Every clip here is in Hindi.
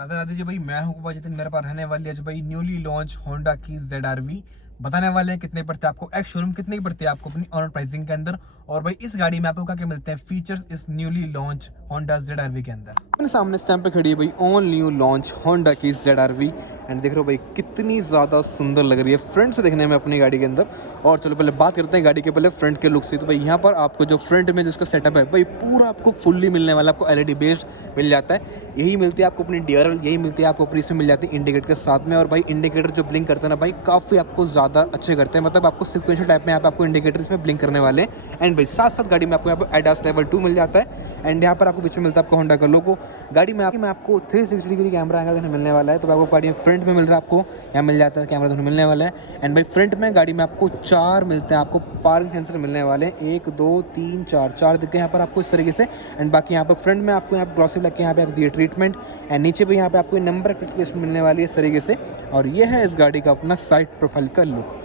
राधे राधे जी भाई, मैं हूँ कुबा जितिन। मेरे पास रहने वाली है भाई न्यूली लॉन्च होंडा की ZR-V। बताने वाले हैं कितने पड़ते हैं आपको, एक्स शोरूम कितने की पड़ती है आपको अपनी ऑनर प्राइसिंग के अंदर। और भाई इस गाड़ी में आपको क्या क्या मिलते हैं फीचर्स इस न्यूली लॉन्च होंडा ZR-V के अंदर। अपने सामने स्टैंप पे खड़ी है भाई ऑल न्यू लॉन्च होंडा की ZR-V। एंड देख रहे हो भाई कितनी ज़्यादा सुंदर लग रही है फ्रंट से देखने में अपनी गाड़ी के अंदर। और चलो पहले बात करते हैं गाड़ी के पहले फ्रंट के लुक से। तो भाई यहाँ पर आपको जो फ्रंट में जिसका सेटअप है भाई पूरा आपको फुल्ली मिलने वाला, आपको LED बेस्ड मिल जाता है। यही मिलती है आपको अपनी DRL, यही मिलती है आपको अपनी इसमें मिल जाती है इंडिकेटर के साथ में। और भाई इंडिकेटर जो ब्लिंक करते हैं ना भाई काफ़ी आपको ज़्यादा अच्छे करते हैं, मतलब आपको सिक्वेंशियल टाइप में यहाँ पे आपको इंडिकेटर इसमें ब्लिंक करने वाले हैं। एंड भाई साथ साथ गाड़ी में आपको यहाँ पे ADAS लेवल 2 मिल जाता है। एंड यहाँ पर आपको पीछे मिलता है आपको होंडा का लोगो। गाड़ी में आपको 360 डिग्री कैमरा आगे मिलने वाला है। तो आपको गाड़ी में फ्रंट में मिल रहा है, आपको यहाँ मिल जाता है कैमरा दोनों मिलने वाला है। एंड भाई फ्रंट में गाड़ी में आपको 4 मिलते हैं, आपको पार्किंग सेंसर मिलने वाले हैं। 1 2 3 4 दिखे यहाँ पर आपको इस तरीके से। एंड बाकी यहाँ पर फ्रंट में आपको यहाँ पर ग्लॉसी ब्लैक के यहाँ पे आप दिए ट्रीटमेंट। एंड नीचे भी यहाँ पे आपको नंबर प्लेट मिलने वाली है इस तरीके से। और ये है इस गाड़ी का अपना साइड प्रोफाइल का लुक।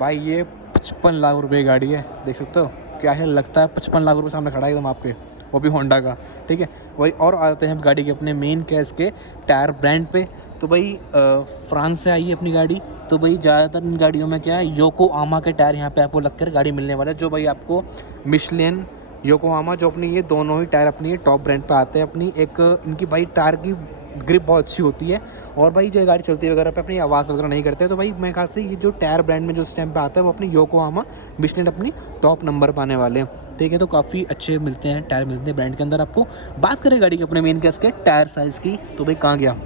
भाई ये 55 लाख रुपए की गाड़ी है, देख सकते हो क्या है, लगता है 55 लाख रुपए सामने खड़ा है एकदम आपके, वो भी होंडा का। ठीक है वही। और आते हैं गाड़ी के अपने मेन केस के टायर ब्रांड पे। तो भाई फ्रांस से आई है अपनी गाड़ी। तो भाई ज़्यादातर इन गाड़ियों में क्या है, योकोहामा के टायर यहाँ पे आपको लगकर गाड़ी मिलने वाला है। जो भाई आपको मिशेलिन, योकोहामा, जो अपनी ये दोनों ही टायर अपनी टॉप ब्रांड पे आते हैं। अपनी एक इनकी भाई टायर की ग्रिप बहुत अच्छी होती है। और भाई जो गाड़ी चलती है वगैरह पे अपनी आवाज़ वगैरह नहीं करते। तो भाई मेरे ख्याल से ये जो टायर ब्रांड में जो इस टाइम पे आता है वो अपनी योकोहामा, मिशेलिन अपनी टॉप नंबर पर आने वाले हैं। ठीक है, तो काफ़ी अच्छे मिलते हैं टायर, मिलते हैं ब्रांड के अंदर आपको। बात करें गाड़ी के अपने मेन केस के टायर साइज़ की, तो भाई कहाँ गया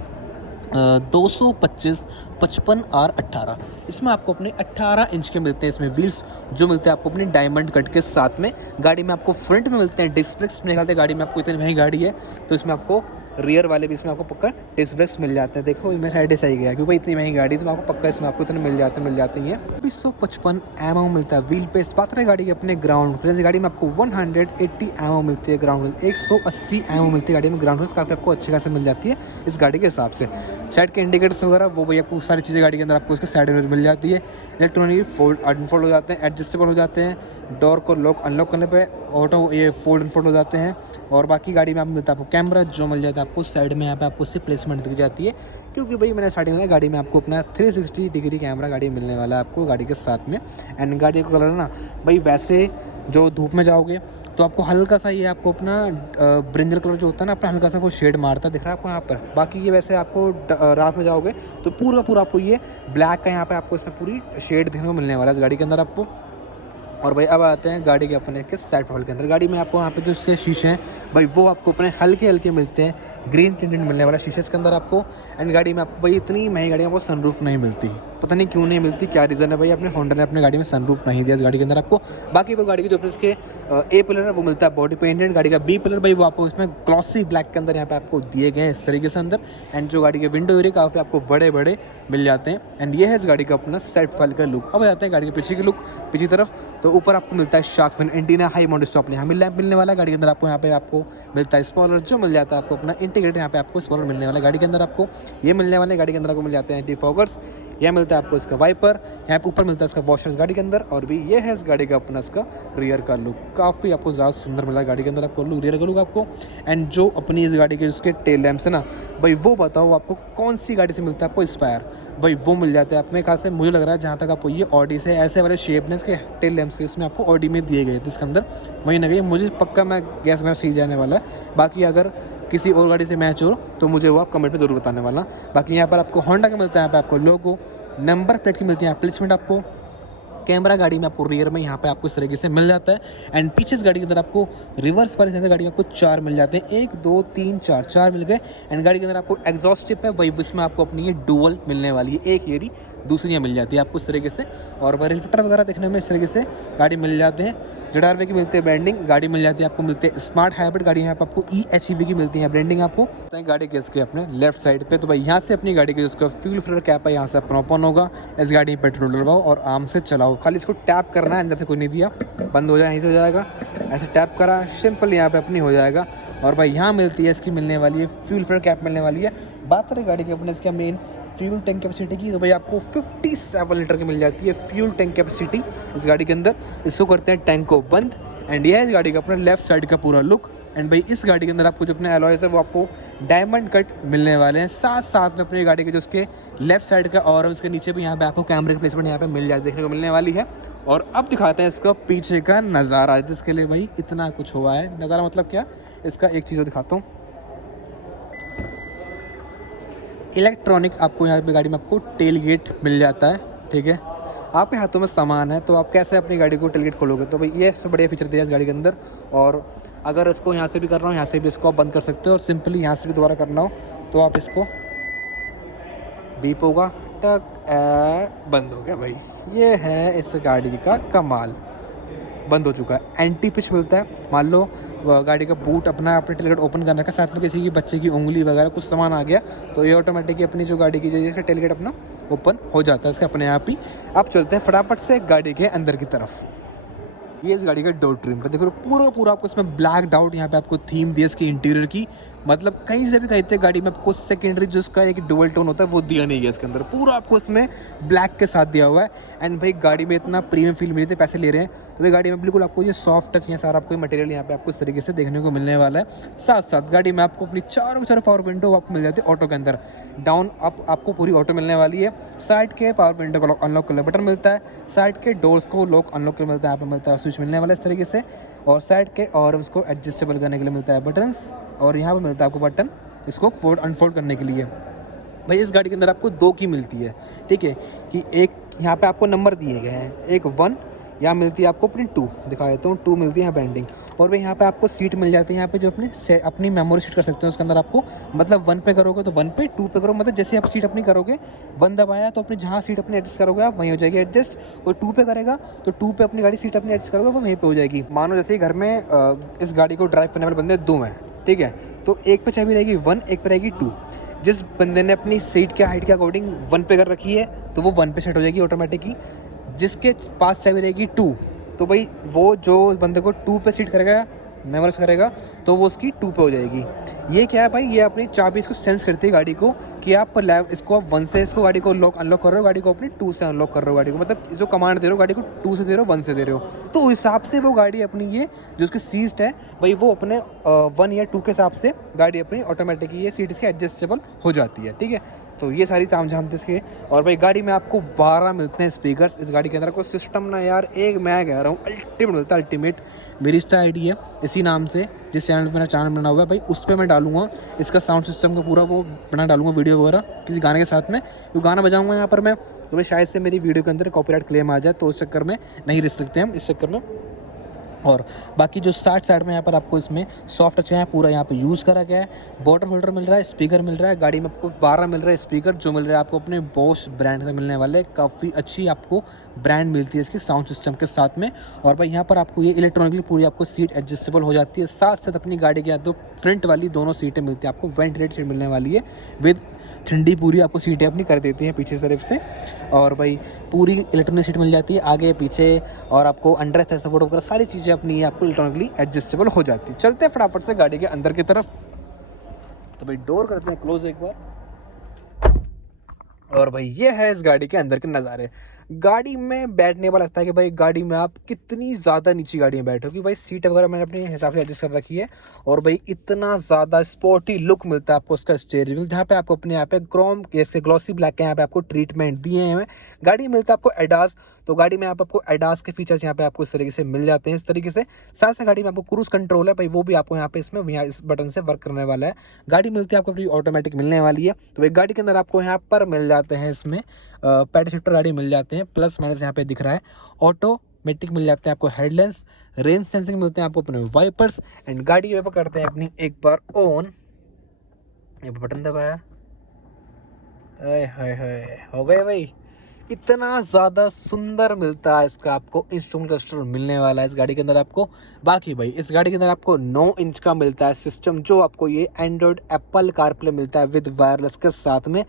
225 55 और 18। इसमें आपको अपने 18 इंच के मिलते हैं इसमें व्हील्स, जो मिलते हैं आपको अपनी डायमंड कट के साथ में। गाड़ी में आपको फ्रंट में मिलते हैं डिस्क ब्रेक्स। मेरे ख्याल से गाड़ी में आपको इतनी महंगी गाड़ी है तो इसमें आपको रियर वाले भी इसमें आपको पक्का डिस्क ब्रेक्स मिल जाते हैं। देखो मेरा हेड सही गया क्योंकि भाई इतनी महंगी गाड़ी तो आपको पक्का इसमें आपको इतने मिल जाते हैं। 255 एमओ मिलता है व्हील पे। इस बात रहे गाड़ी के अपने ग्राउंड क्लियरेंस, गाड़ी में आपको 180 एमओ मिलती है ग्राउंड क्लियरेंस, 180 एमओ मिलती है गाड़ी में ग्राउंड क्लियरेंस। काफ़ी आपको अच्छे खासे मिल जाती है इस गाड़ी के हिसाब से। साइड के इंडिकेटर्स वगैरह वो भाई आपको सारी चीज़ें गाड़ी के अंदर आपको इसके साइड में मिल जाती है। इलेक्ट्रॉनिक फोल्ड अनफोल्ड हो जाते हैं, एडजस्टेबल हो जाते हैं। डोर को लॉक अनलॉक करने पे ऑटो ये फोल्ड अनफोल्ड हो जाते हैं। और बाकी गाड़ी में आपको मिलता है आपको कैमरा, जो मिल जाता है आपको साइड में यहाँ पे आपको उसकी प्लेसमेंट दिख जाती है। क्योंकि भाई मैंने स्टार्टिंग में गाड़ी में आपको अपना 360 डिग्री कैमरा गाड़ी में मिलने वाला है आपको गाड़ी के साथ में। एंड गाड़ी का कलर ना भाई वैसे जो धूप में जाओगे तो आपको हल्का सा ये आपको अपना ब्रिंजल कलर जो होता है ना अपना हल्का सा वो शेड मारता है, दिख रहा है आपको यहाँ पर। बाकी ये वैसे आपको रात में जाओगे तो पूरा आपको ये ब्लैक का यहाँ पे आपको इसमें पूरी शेड देखने को मिलने वाला है इस गाड़ी के अंदर आपको। और भाई अब आते हैं गाड़ी के अपने के साइड प्रोफाइल के अंदर। गाड़ी में आपको यहाँ पे जो इसके शीशे हैं भाई वो आपको अपने हल्के मिलते हैं, ग्रीन टिंटेड मिलने वाला शीशे इसके अंदर आपको। एंड गाड़ी में आपको भाई इतनी महंगी गाड़ी में आपको सनरूफ नहीं मिलती, पता नहीं क्यों नहीं मिलती, क्या रीज़न है भाई, अपने होंडा ने अपने गाड़ी में सनरूफ नहीं दिया इस गाड़ी के अंदर आपको। बाकी वो गाड़ी के जो अपने इसके A पिलर है वो मिलता है बॉडी पेंटेड। गाड़ी का B पिलर भाई वो आपको इसमें ग्लॉसी ब्लैक के अंदर यहाँ पे आपको दिए गए हैं इस तरीके से अंदर। एंड जो गाड़ी के विंडो एरिया काफ़ी आपको बड़े मिल जाते हैं। एंड ये है इस गाड़ी का अपना साइड प्रोफाइल का लुक। अब आते हैं गाड़ी के पीछे की लुक, पीछे तरफ। तो ऊपर आपको मिलता है shark fin antenna, high mount stop यहाँ मिलने वाला है गाड़ी के अंदर आपको। यहाँ पे आपको मिलता है स्पॉइलर, जो मिल जाता है आपको अपना इंटीग्रेटेड यहाँ पे आपको स्पॉइलर मिलने वाला है गाड़ी के अंदर आपको। ये मिलने वाले गाड़ी के अंदर आपको मिल जाते हैं एंटी फॉगर्स, यह मिलता है आपको इसका वाइपर, यहाँ पे ऊपर मिलता है इसका वॉशर्स गाड़ी के अंदर। और भी ये है इस गाड़ी का अपना इसका रियर का लुक, काफ़ी आपको ज़्यादा सुंदर मिला है गाड़ी के अंदर आपको लुक, रियर का लुक आपको। एंड जो अपनी इस गाड़ी के उसके टेल लैम्प्स है ना भाई वो बताओ आपको कौन सी गाड़ी से मिलता है आपको इंस्पायर, भाई वो मिल जाता है अपने ख्याल से। मुझे लग रहा है जहाँ तक आपको ये ऑडी से ऐसे वाले शेपनेस के टेल लैम्प्स के इसमें आपको ऑडी में दिए गए थे इसके अंदर, वहीं ना गई मुझे पक्का मैं गैस में सही जाने वाला है। बाकी अगर किसी और गाड़ी से मैच हो तो मुझे वो आप कमेंट में ज़रूर बताने वाला। बाकी यहाँ पर आपको होंडा का मिलता है, यहाँ पे आपको लोगो, नंबर प्लेट की मिलती है, प्लेसमेंट आपको, कैमरा गाड़ी में आपको रियर में यहाँ पे आपको इस तरीके से मिल जाता है। एंड पीछे इस गाड़ी के अंदर आपको रिवर्स पर गाड़ी में आपको 4 मिल जाते हैं, 1 2 3 4 मिल गए। एंड गाड़ी के अंदर आपको एग्जॉस्ट टिप है भाई, इसमें आपको अपनी ये डुअल मिलने वाली है, एक ये दूसरी मिल जाती है आपको इस तरीके से। और रिफ्लेक्टर वगैरह देखने में इस तरीके से गाड़ी मिल जाते हैं। ZR-V की मिलती है ब्रांडिंग, गाड़ी मिल जाती है आपको, मिलते हैं स्मार्ट हाइब्रिड गाड़ी यहाँ पर आपको EHEV की मिलती है ब्रांडिंग आपको गाड़ी के इसके अपने लेफ्ट साइड पे। तो भाई यहाँ से अपनी गाड़ी के जिसका फ्यूल फिल्टर कैप है यहाँ से अपना ओपन होगा। इस गाड़ी में पेट्रोल डलवाओ और आराम से चलाओ, खाली इसको टैप करना है, अंदर से कोई नहीं दिया, बंद हो जाए यहीं से हो जाएगा, ऐसे टैप करा सिंपल यहाँ पे अपनी हो जाएगा। और भाई यहाँ मिलती है इसकी मिलने वाली है फ्यूल फिल्टर कैप मिलने वाली है बात करें गाड़ी के अपने इसका मेन फ्यूल टैंक कैपेसिटी की, तो भाई आपको 57 लीटर की मिल जाती है फ्यूल टैंक कैपेसिटी इस गाड़ी के अंदर। इसको करते हैं टैंक को बंद, एंड यह है इस गाड़ी का अपना लेफ्ट साइड का पूरा लुक। एंड भाई इस गाड़ी के अंदर आपको जो अपने अलॉयस है वो आपको डायमंड कट मिलने वाले हैं, साथ साथ में अपनी गाड़ी के जो उसके लेफ्ट साइड का और उसके नीचे भी यहाँ पे आपको कैमरे की प्लेसमेंट यहाँ पे मिल जाती देखने को मिलने वाली है। और अब दिखाते हैं इसका पीछे का नज़ारा, जिसके लिए भाई इतना कुछ हुआ है। नज़ारा मतलब क्या, इसका एक चीज़ दिखाता हूँ। इलेक्ट्रॉनिक आपको यहाँ पे गाड़ी में आपको टेल गेट मिल जाता है, ठीक है। आपके हाथों में सामान है तो आप कैसे अपनी गाड़ी को टेल गेट खोलोगे, तो भाई ये सबसे बढ़िया फीचर दिया है इस गाड़ी के अंदर। और अगर इसको यहाँ से भी कर रहा हूँ, यहाँ से भी इसको आप बंद कर सकते हो, और सिंपली यहाँ से भी दोबारा करना हो तो आप इसको बीप होगा, टक बंद हो गया। भाई ये है इस गाड़ी का कमाल, बंद हो चुका है। एंटी पिच मिलता है, मान लो गाड़ी का बूट अपना आपने टेलगेट ओपन करना का, साथ में किसी की बच्चे की उंगली वगैरह कुछ सामान आ गया तो ये ऑटोमेटिकली अपनी जो गाड़ी की जो इसका टेलगेट अपना ओपन हो जाता है इसका अपने आप ही। अब चलते हैं फटाफट से गाड़ी के अंदर की तरफ। ये इस गाड़ी का डोर ट्रिम का देखो, पूरा आपको इसमें ब्लैक डाउट यहाँ पे आपको थीम दी है इसकी इंटीरियर की। मतलब कहीं से भी कहते हैं गाड़ी में आपको सेकेंडरी जो इसका एक डुअल टोन होता है वो दिया नहीं है इसके अंदर, पूरा आपको इसमें ब्लैक के साथ दिया हुआ है। एंड भाई गाड़ी में इतना प्रीमियम फील मिलते पैसे ले रहे हैं तो भाई गाड़ी में बिल्कुल आपको ये सॉफ्ट टच, ये सारा आपको मटेरियल यहाँ पे आपको इस तरीके से देखने को मिलने वाला है। साथ साथ गाड़ी में आपको अपनी चारों पावर विंडो आपको मिल जाती है ऑटो के अंदर, डाउन अप आपको पूरी ऑटो मिलने वाली है। साइड के पावर विंडो को अनलॉक करने बटन मिलता है, साइड के डोर्स को लॉक अनलॉक कर मिलता है, यहाँ पे मिलता है स्विच मिलने वाला है इस तरीके से, और साइड के और उसको एडजस्टेबल करने के लिए मिलता है बटन्स, और यहाँ पे मिलता है आपको बटन इसको फोल्ड अनफोल्ड करने के लिए। भाई इस गाड़ी के अंदर आपको 2 की मिलती है, ठीक है, कि एक यहाँ पे आपको नंबर दिए गए हैं, एक 1, यहाँ मिलती है आपको अपनी 2, दिखा देता हूँ 2 मिलती है यहाँ बैंडिंग। और भाई यहाँ पे आपको सीट मिल जाती है, यहाँ पे जो अपनी मेमोरी सीट कर सकते हैं उसके अंदर आपको, मतलब 1 पे करोगे तो 1 पे, 2 पे करो मतलब जैसे आप सीट अपनी करोगे 1 दबाया तो अपनी जहाँ सीट अपनी एडजस्ट करोगे आप वहीं हो जाएगी एडजस्ट, और 2 पे करेगा तो 2 पे अपनी गाड़ी सीट अपनी एडजस्ट करोगे वो वहीं पे हो जाएगी। मानो जैसे घर में इस गाड़ी को ड्राइव करने वाले बंदे 2 हैं, ठीक है, तो एक पे चाबी रहेगी 1, एक पे रहेगी 2। जिस बंदे ने अपनी सीट के हाइट के अकॉर्डिंग 1 पे कर रखी है तो वो 1 पे सेट हो जाएगी ऑटोमेटिकली। जिसके पास चाबी रहेगी 2, तो भाई वो जो बंदे को 2 पे सीट करेगा, मेमोराइज करेगा, तो वो उसकी 2 पे हो जाएगी। ये क्या है भाई, ये अपनी चाबी इसको सेंस करती है गाड़ी को कि आप इसको आप 1 से इसको गाड़ी को लॉक अनलॉक कर रहे हो, गाड़ी को अपनी 2 से अनलॉक कर रहे हो गाड़ी को, मतलब जो कमांड दे रहे हो गाड़ी को 2 से दे रहे हो 1 से दे रहे हो, तो उस हिसाब से वो गाड़ी अपनी ये जो उसकी सीट है भाई वो अपने 1 या 2 के हिसाब से गाड़ी अपनी ऑटोमेटिकली ये सीट इसकी एडजस्टेबल हो जाती है, ठीक है। तो ये सारी तामझाम थे इसके। और भाई गाड़ी में आपको 12 मिलते हैं स्पीकर्स इस गाड़ी के अंदर। कोई सिस्टम ना यार, एक मैं कह रहा हूँ अल्टीमेट मिलता है, अल्टीमेट। मेरी इंस्टा आईडी है इसी नाम से, जिस चैनल पे मेरा चैनल बना हुआ है भाई, उस पर मैं डालूंगा इसका साउंड सिस्टम का पूरा वो बना डालूंगा वीडियो वगैरह किसी गाने के साथ में, जो गाना बजाऊंगा यहाँ पर मैं, तो भाई शायद से मेरी वीडियो के अंदर कॉपीराइट क्लेम आ जाए, तो उस चक्कर में नहीं रिस्क सकते हम इस चक्कर में। और बाकी जो साइड में यहाँ पर आपको इसमें सॉफ्ट टच है पूरा यहाँ पे यूज़ करा गया है। बॉटल होल्डर मिल रहा है, स्पीकर मिल रहा है, गाड़ी में आपको 12 मिल रहा है स्पीकर, जो मिल रहा है आपको अपने बोश ब्रांड से मिलने वाले, काफ़ी अच्छी आपको ब्रांड मिलती है इसकी साउंड सिस्टम के साथ में। और भाई यहाँ पर आपको ये इलेक्ट्रॉनिकली पूरी आपको सीट एडजस्टेबल हो जाती है, साथ साथ अपनी गाड़ी के दो फ्रंट वाली दोनों सीटें मिलती है आपको, वेंटिलेटेड सीट मिलने वाली है विद ठंडी, पूरी आपको सीटें अपनी कर देती हैं पीछे तरफ से। और भाई पूरी इलेक्ट्रॉनिक सीट मिल जाती है आगे पीछे, और आपको अंडर सपोर्ट वगैरह सारी चीज़ें अपनी आपको इलेक्ट्रॉनिकली एडजस्टेबल हो जाती है। चलते हैं फटाफट से गाड़ी के अंदर की तरफ। तो भाई डोर करते हैं क्लोज एक बार, और भाई ये है इस गाड़ी के अंदर के नज़ारे। गाड़ी में बैठने पर लगता है कि भाई गाड़ी में आप कितनी ज़्यादा नीची गाड़ी में बैठोगे। भाई सीट वगैरह मैंने अपने हिसाब से एडजस्ट कर रखी है, और भाई इतना ज़्यादा स्पोर्टी लुक मिलता है आपको उसका स्टीयरिंग व्हील, जहाँ पे आपको अपने यहाँ पे क्रोम जैसे ग्लॉसी ब्लैक के यहाँ पे आपको ट्रीटमेंट दिए हैं। गाड़ी में मिलता है आपको एडास, तो गाड़ी में आपको एडास के फीचर्स यहाँ पे आपको इस तरीके से मिल जाते हैं इस तरीके से। साथ साथ गाड़ी में आपको क्रूज कंट्रोल है भाई, वो भी आपको यहाँ पे इसमें यहाँ इस बटन से वर्क करने वाला है। गाड़ी मिलती है आपको अपनी ऑटोमेटिक मिलने वाली है। तो भाई गाड़ी के अंदर आपको यहाँ पर मिल जाते हैं इसमें पैड शिफ्टर गाड़ी मिल जाते हैं, प्लस माइनस यहाँ पे दिख रहा है ऑटोमेटिक मिल जाते हैं आपको हेडलाइट्स, रेंज सेंसिंग मिलते हैं आपको अपने वाइपर्स। एंड गाड़ी पे करते हैं अपनी एक बार ऑन, ये बटन दबाया, हाय हो गए भाई। इतना ज़्यादा सुंदर मिलता है इसका आपको इंस्ट्रूमेंट क्लस्टर मिलने वाला है इस गाड़ी के अंदर आपको। बाकी भाई इस गाड़ी के अंदर आपको 9 इंच का मिलता है सिस्टम, जो आपको ये एंड्रॉयड एप्पल कारप्ले मिलता है विद वायरलेस के साथ में।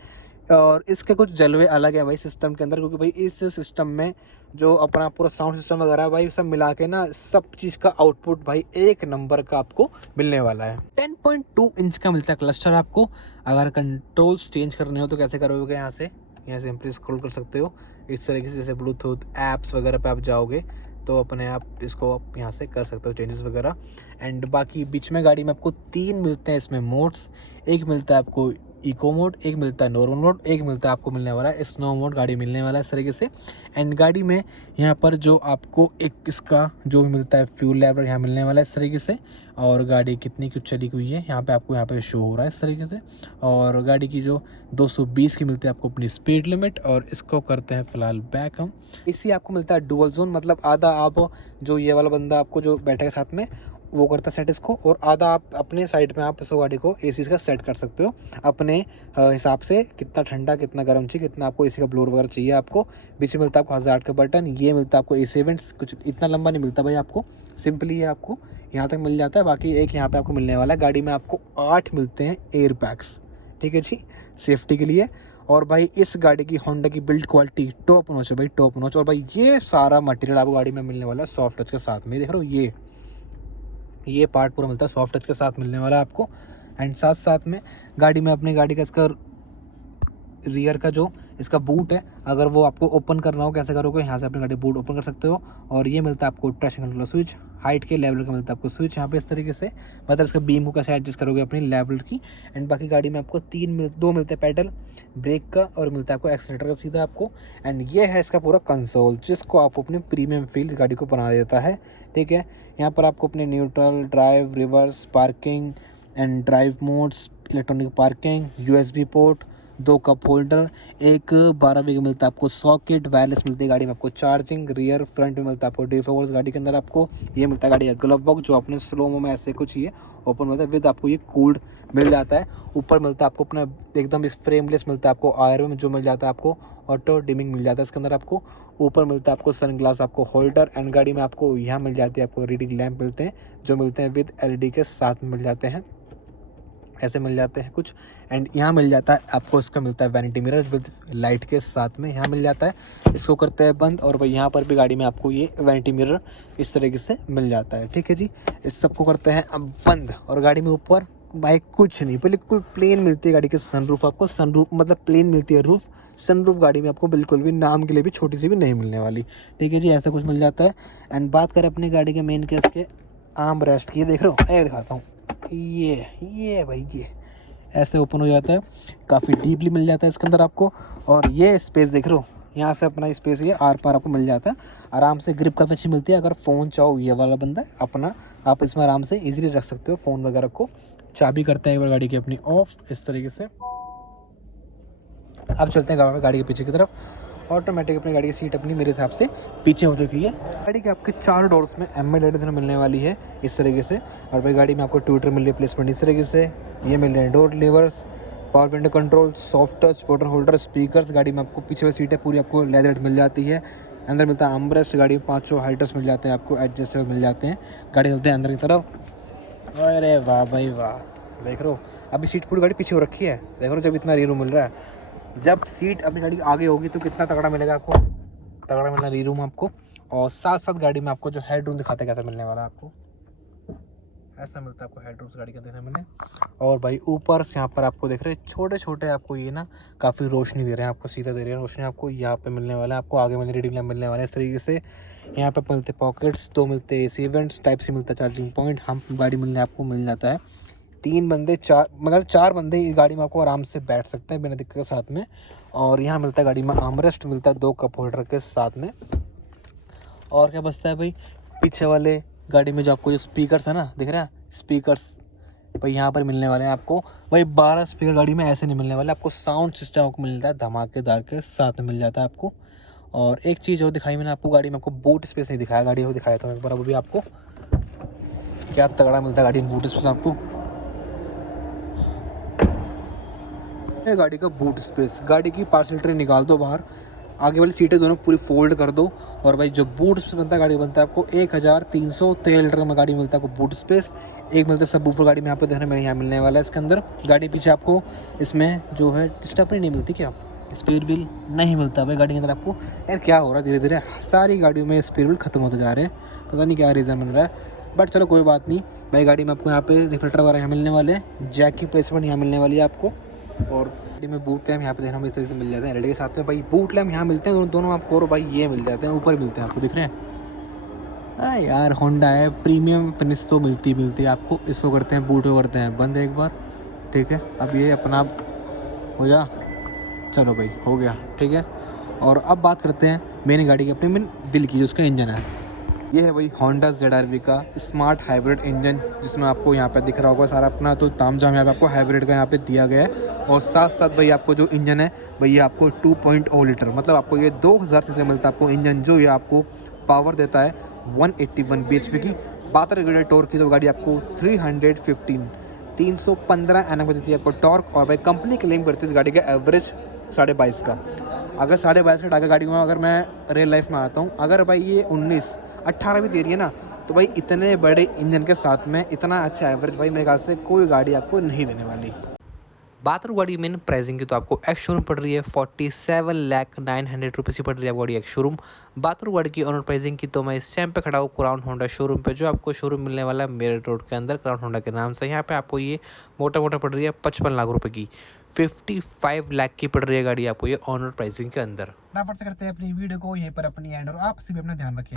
और इसके कुछ जलवे अलग है भाई सिस्टम के अंदर, क्योंकि भाई इस सिस्टम में जो अपना पूरा साउंड सिस्टम वगैरह है भाई सब मिला के ना सब चीज़ का आउटपुट भाई एक नंबर का आपको मिलने वाला है। 10.2 इंच का मिलता है क्लस्टर आपको। अगर कंट्रोल्स चेंज करने हो तो कैसे करोगे, यहाँ से सिंपली स्क्रॉल कर सकते हो इस तरीके से, जैसे ब्लूटूथ ऐप्स वगैरह पे आप जाओगे तो अपने आप इसको आप यहाँ से कर सकते हो चेंजेस वगैरह। एंड बाकी बीच में गाड़ी में आपको 3 मिलते हैं इसमें मोड्स। एक मिलता है आपको इको मोड, एक मिलता है नॉर्मल मोड, एक मिलता है आपको मिलने वाला है स्नो मोड, गाड़ी मिलने वाला है इस तरीके से। एंड गाड़ी में यहाँ पर जो आपको एक इसका जो भी मिलता है फ्यूल लेवल यहाँ मिलने वाला है इस तरीके से। और गाड़ी कितनी कुछ चली हुई है यहाँ पे आपको यहाँ पे शो हो रहा है इस तरीके से। और गाड़ी की जो 220 की मिलती है आपको अपनी स्पीड लिमिट। और इसको करते हैं फिलहाल बैक हम। इसी आपको मिलता है डुअल जोन, मतलब आधा आप जो ये वाला बंदा आपको जो बैठेगा साथ में वो करता है सेट इसको, और आधा आप अपने साइड में आप इस गाड़ी को एसी का सेट कर सकते हो अपने हिसाब से, कितना ठंडा कितना गर्म चाहिए, कितना आपको एसी का ब्लोर वगैरह चाहिए आपको। बीच में मिलता है आपको हज़ार का बटन, ये मिलता है आपको एसी इवेंट्स, कुछ इतना लंबा नहीं मिलता भाई आपको, सिंपली ये आपको यहाँ तक मिल जाता है। बाकी एक यहाँ पे आपको मिलने वाला है, गाड़ी में आपको 8 मिलते हैं एयर बैग्स, ठीक है जी, सेफ्टी के लिए। और भाई इस गाड़ी की होंडा की बिल्ड क्वालिटी टॉप नॉच है भाई, टॉप नॉच। और भाई ये सारा मटेरियल आपको गाड़ी में मिलने वाला है सॉफ्ट टच के साथ में, देख रहे हो ये पार्ट पूरा मिलता है सॉफ्ट टच के साथ मिलने वाला है आपको। एंड साथ में गाड़ी में अपनी गाड़ी का इसका रियर का जो इसका बूट है, अगर वो आपको ओपन करना हो कैसे करोगे, यहाँ से अपनी गाड़ी बूट ओपन कर सकते हो। और ये मिलता है आपको ट्रैक्शन कंट्रोल स्विच, हाइट के लेवल का मिलता है आपको स्विच यहाँ पे इस तरीके से, मतलब इसका बीम को कैसे एडजस्ट करोगे अपनी लेवल की। एंड बाकी गाड़ी में आपको 2 मिलते हैं पैडल ब्रेक का, और मिलता है आपको एक्सीलेटर का सीधा आपको। एंड ये है इसका पूरा कंसोल, जिसको आप अपने प्रीमियम फील गाड़ी को बना देता है, ठीक है। यहाँ पर आपको अपने neutral, drive, reverse, parking and drive modes, electronic parking, USB port, 2 cup holder, एक 12 का मिलता है आपको सॉकेट, वायरलेस मिलती है गाड़ी में आपको चार्जिंग, रियर फ्रंट में मिलता है आपको डिफॉल्ट गाड़ी के अंदर आपको ये मिलता है गाड़ी का ग्लव बॉक्स, जो अपने स्लोमो में ऐसे कुछ ये ओपन मिलता है विद आपको ये कूल्ड मिल जाता है। ऊपर मिलता है आपको अपना एकदम इस फ्रेमलेस मिलता है आपको आयरन में, जो मिल जाता है आपको ऑटो डिमिंग मिल जाता है इसके अंदर आपको। ऊपर मिलता है आपको सनग्लास आपको होल्डर। एंड गाड़ी में आपको यहाँ मिल जाती है आपको रीडिंग लैम्प मिलते हैं, जो मिलते हैं विद एलईडी के साथ में मिल जाते हैं, ऐसे मिल जाते हैं कुछ। एंड यहाँ मिल जाता है आपको इसका मिलता है वैनिटी मिरर विद लाइट के साथ में यहाँ मिल जाता है, इसको करते हैं बंद। और भाई यहाँ पर भी गाड़ी में आपको ये वैनिटी मिरर इस तरीके से मिल जाता है, ठीक है जी। इस सबको करते हैं अब बंद। और गाड़ी में ऊपर भाई कुछ नहीं, बिल्कुल प्लेन मिलती है गाड़ी के सनरूफ आपको, सनरूफ मतलब प्लेन मिलती है रूफ, सनरूफ गाड़ी में आपको बिल्कुल भी नाम के लिए भी छोटी सी भी नहीं मिलने वाली, ठीक है जी, ऐसा कुछ मिल जाता है। एंड बात करें अपनी गाड़ी के मेन केस के आर्म रेस्ट की, देख रहे हो, ये दिखाता हूँ, ये भाई ये ऐसे ओपन हो जाता है, काफ़ी डीपली मिल जाता है इसके अंदर आपको। और ये स्पेस देख रहे हो, यहाँ से अपना स्पेस ये आर पार आपको मिल जाता है आराम से, ग्रिप काफ़ी अच्छी मिलती है। अगर फ़ोन चाहो ये वाला बंदा अपना, आप इसमें आराम से इजीली रख सकते हो फ़ोन वगैरह को। चाबी करता है एक बार गाड़ी की अपनी ऑफ इस तरीके से। अब चलते हैं गाड़ी के पीछे की तरफ। ऑटोमेटिक अपनी गाड़ी की सीट अपनी मेरे हिसाब से पीछे हो चुकी है। गाड़ी के आपके 4 डोर्स में एमएलईडी मिलने वाली है इस तरीके से। और भाई गाड़ी में आपको ट्विटर मिल रही है प्लेसमेंट इस तरीके से, ये मिल रहे हैं door levers, power window control, soft touch, water holder, speakers. गाड़ी में आपको पीछे वाली सीट है पूरी आपको लेदर मिल जाती है। अंदर मिलता है आर्मरेस्ट, गाड़ी में 5 हाइटर्स मिल जाते हैं आपको, एडजस्टेबल मिल जाते हैं। गाड़ी चलते हैं अंदर की तरफ। अरे वाह भाई वाह, देख रहे हो अभी सीट पूरी गाड़ी पीछे हो रखी है, देख रहे हो जब इतना रीरूम मिल रहा है। जब सीट अपनी गाड़ी आगे होगी तो कितना तगड़ा मिलेगा आपको, तगड़ा मिलना रीरूम आपको। और साथ गाड़ी में आपको जो हेड रूम दिखाते हैं कैसा मिलने वाला है आपको, ऐसा मिलता है आपको हेड रूम गाड़ी का देखने मिलने। और भाई ऊपर से यहाँ पर आपको देख रहे हैं छोटे छोटे आपको ये ना काफ़ी रोशनी दे रहे हैं आपको, सीधा दे रहे हैं रोशनी आपको, यहाँ पे मिलने वाला है आपको, आगे में रीडिंग लैम्प मिलने वाला है इस तरीके से। यहाँ पे मिलते पॉकेट्स, 2 मिलते हैं एसी इवेंट्स, टाइप सी मिलता है चार्जिंग पॉइंट। हम गाड़ी मिलने आपको मिल जाता है 3 बंदे, 4 मगर 4 बंदे इस गाड़ी में आपको आराम से बैठ सकते हैं बिना दिक्कत के साथ में। और यहाँ मिलता है गाड़ी में आर्मरेस्ट मिलता है 2 कप होल्डर के साथ में। और क्या बचता है भाई पीछे वाले गाड़ी में जो आपको जो स्पीकर्स है ना दिख रहा है, स्पीकर्स भाई यहाँ पर मिलने वाले हैं आपको। भाई 12 स्पीकर गाड़ी में ऐसे नहीं मिलने वाले आपको, साउंड सिस्टम आपको मिलता है धमाकेदार के साथ में मिल जाता है आपको। और एक चीज़ और दिखाई मैंने आपको, गाड़ी में आपको बूट स्पेस नहीं दिखाया, गाड़ी को दिखाया था एक बार अभी आपको, क्या तगड़ा मिलता है गाड़ी में बूट स्पेस आपको। गाड़ी का बूट स्पेस, गाड़ी की पार्सल ट्रे निकाल दो बाहर, आगे वाली सीटें दोनों पूरी फोल्ड कर दो। और भाई जो बूट स्पेस बनता है गाड़ी बनता है आपको 1313 लीटर में गाड़ी मिलता है आपको बूट स्पेस। एक मिलता है सब वूफर गाड़ी में यहाँ पे देखने मेरे यहाँ मिलने वाला है इसके अंदर। गाड़ी पीछे आपको इसमें जो है स्टेपनी नहीं मिलती क्या, स्पेयर व्हील नहीं मिलता भाई गाड़ी के अंदर आपको। यार क्या हो रहा है, धीरे धीरे सारी गाड़ियों में स्पेयर व्हील खत्म होते जा रहे हैं, पता नहीं क्या रीज़न बन रहा है। बट चलो कोई बात नहीं भाई, गाड़ी में आपको यहाँ पे रिफ्लेक्टर वगैरह यहाँ मिलने वाले हैं, जैक की प्लेसमेंट यहाँ मिलने वाली है आपको। और गाड़ी में बूट लैम्प यहाँ पे देखना इस तरह से मिल जाते हैं रेडी के साथ में भाई। बूट लैम्प यहाँ मिलते हैं दोनों आपको, और भाई ये मिल जाते हैं ऊपर मिलते हैं आपको, दिख रहे हैं। यार होंडा है, प्रीमियम फिनिश तो मिलती है आपको। इसको करते हैं बूट को करते हैं बंद एक बार, ठीक है। अब ये अपना आप हो जा, चलो भाई हो गया, ठीक है। और अब बात करते हैं मेन गाड़ी की, अपने मेन दिल की, जो उसका इंजन है। ये है भाई होंडा ZR-V का स्मार्ट हाइब्रिड इंजन, जिसमें आपको यहाँ पे दिख रहा होगा सारा अपना तो तामझाम यहाँ पे आपको हाइब्रिड का यहाँ पे दिया गया है। और साथ साथ भाई आपको जो इंजन है भाई ये आपको 2.0 लीटर, मतलब आपको ये 2000 सीसी मिलता है आपको इंजन, जो ये आपको पावर देता है 181 bhp की। बात करें टॉर्क की तो गाड़ी आपको 315 Nm देती है आपको टॉर्क। और भाई कंपनी क्लेम करती है इस गाड़ी का एवरेज 22.5 का। अगर 22.5 का टाका गाड़ी में अगर मैं रियल लाइफ में आता हूँ, अगर भाई ये 19-18 भी दे रही है ना, तो भाई इतने बड़े इंजन के साथ में इतना अच्छा एवरेज भाई मेरे ख्याल से कोई गाड़ी आपको नहीं देने वाली। बात करूँ गाड़ी मेन प्राइसिंग की तो आपको एक्स शोरूम पड़ रही है 47,900,000 रुपीज़ की पड़ रही है गाड़ी एक्स शोरूम। बात करूँ गाड़ी की ऑनर प्राइसिंग की तो मैं इस टाइम पे खड़ा हूँ क्राउन होंडा शोरूम पे, जो आपको शोरूम मिलने वाला है मेरठ रोड के अंदर क्राउन होंडा के नाम से। यहाँ पे आपको ये मोटा मोटा पड़ रही है 55 लाख रुपए की, 55 लाख की पड़ रही है गाड़ी आपको ये ऑनर प्राइसिंग के अंदर। फटाफट से करते हैं अपनी वीडियो को यहीं पर अपनी एंड, और आप सभी अपना ध्यान रखें।